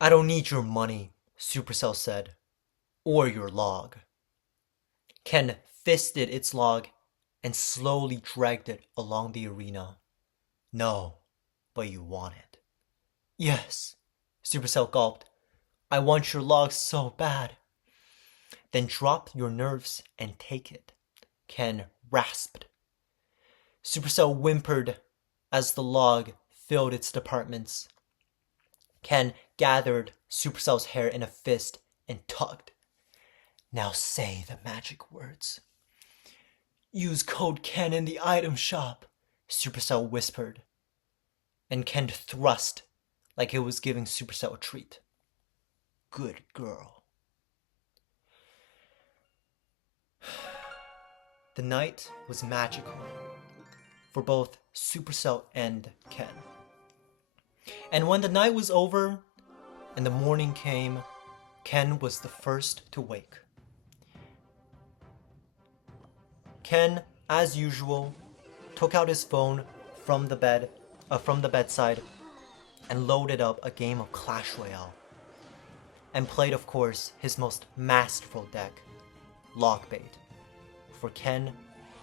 I don't need your money, SuperCell said, or your log. Ken fisted its log and slowly dragged it along the arena. No, but you want it. Yes, Supercell gulped. I want your log so bad. Then drop your nerves and take it, Ken rasped. Supercell whimpered as the log filled its departments. Ken gathered Supercell's hair in a fist and tugged. Now say the magic words. Use code Ken in the item shop, Supercell whispered. And Ken thrust like it was giving Supercell a treat. Good girl. The night was magical for both Supercell and Ken. And when the night was over and the morning came, Ken was the first to wake. Ken, as usual, took out his phone from the bedside and loaded up a game of Clash Royale. And played, of course, his most masterful deck, Lockbait, for Ken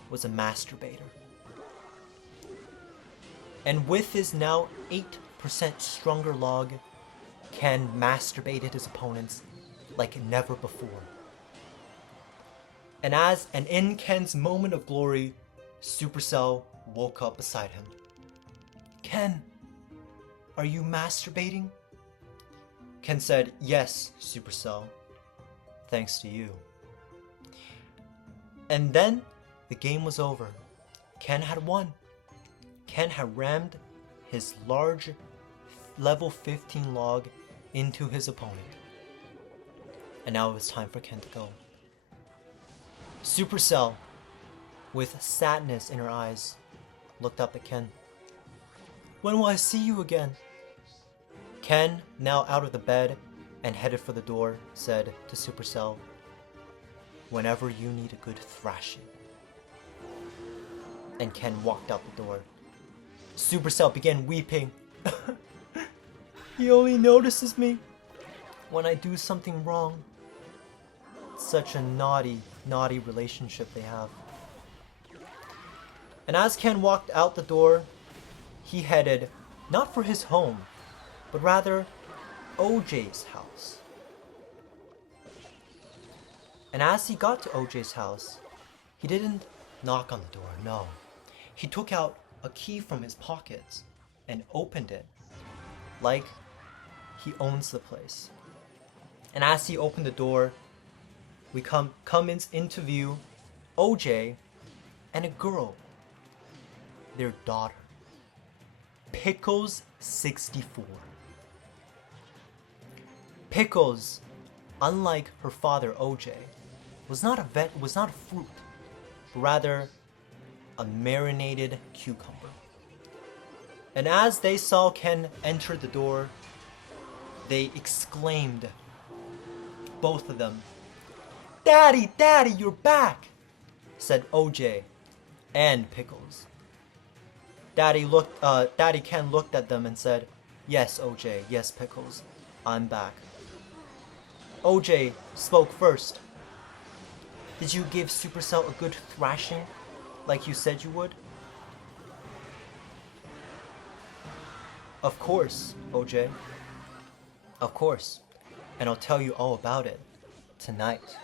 was a masturbator. And with his now 8% stronger log, Ken masturbated his opponents like never before. And in Ken's moment of glory, Supercell woke up beside him. Ken, are you masturbating? Ken said, yes, Supercell. Thanks to you. And then the game was over. Ken had won. Ken had rammed his large level 15 log into his opponent. And now it was time for Ken to go. Supercell, with sadness in her eyes, looked up at Ken. When will I see you again? Ken, now out of the bed and headed for the door, said to Supercell, whenever you need a good thrashing. And Ken walked out the door. Supercell began weeping. He only notices me when I do something wrong. Such a naughty, naughty relationship they have. And as Ken walked out the door, he headed not for his home, but rather OJ's house. And as he got to OJ's house, he didn't knock on the door, no. He took out a key from his pockets and opened it like he owns the place. And as he opened the door, we come into view OJ and a girl, their daughter, Pickles 64. Pickles, unlike her father OJ, was not a fruit, but rather a marinated cucumber. And as they saw Ken enter the door, they exclaimed, both of them, "Daddy, Daddy, you're back!" said OJ and Pickles. Daddy Ken looked at them and said, "Yes, OJ, yes, Pickles, I'm back." OJ spoke first. Did you give Supercell a good thrashing, like you said you would? Of course, OJ. Of course. And I'll tell you all about it tonight.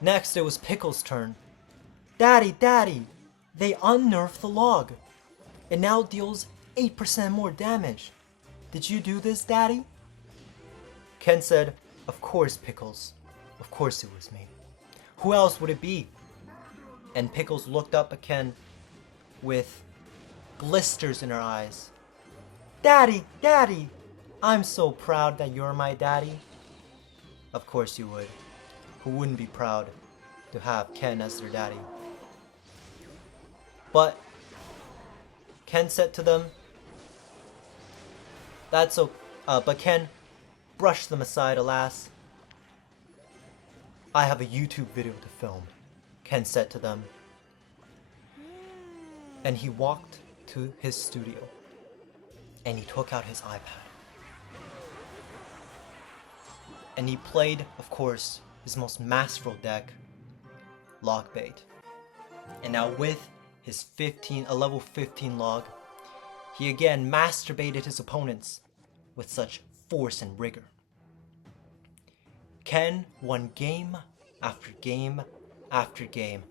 Next, it was Pickles' turn. Daddy, Daddy, they unnerfed the log. It now deals 8% more damage. Did you do this, Daddy? Ken said, of course, Pickles. Of course it was me. Who else would it be? And Pickles looked up at Ken with blisters in her eyes. Daddy, Daddy, I'm so proud that you're my daddy. Of course you would. Who wouldn't be proud to have Ken as their daddy? But Ken said to them, but Ken brushed them aside, alas. I have a YouTube video to film, Ken said to them. And he walked to his studio and he took out his iPad And he played, of course, his most masterful deck, Logbait. And now with his a level 15 log, he again masturbated his opponents with such force and rigor. Ken won game after game after game,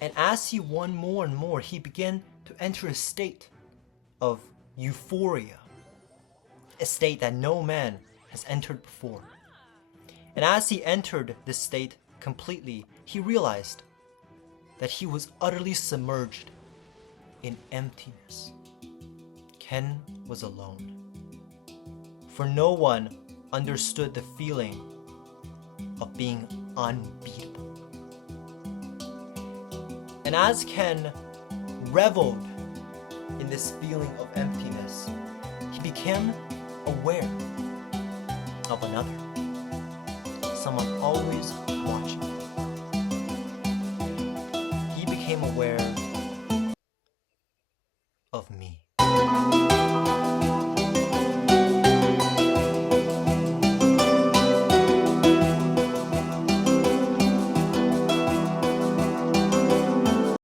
and as he won more and more, he began to enter a state of euphoria, a state that no man has entered before. And as he entered this state completely, he realized that he was utterly submerged in emptiness. Ken was alone, for no one understood the feeling of being unbeatable. And as Ken reveled in this feeling of emptiness, he became aware of another, someone always watching. He became aware of me.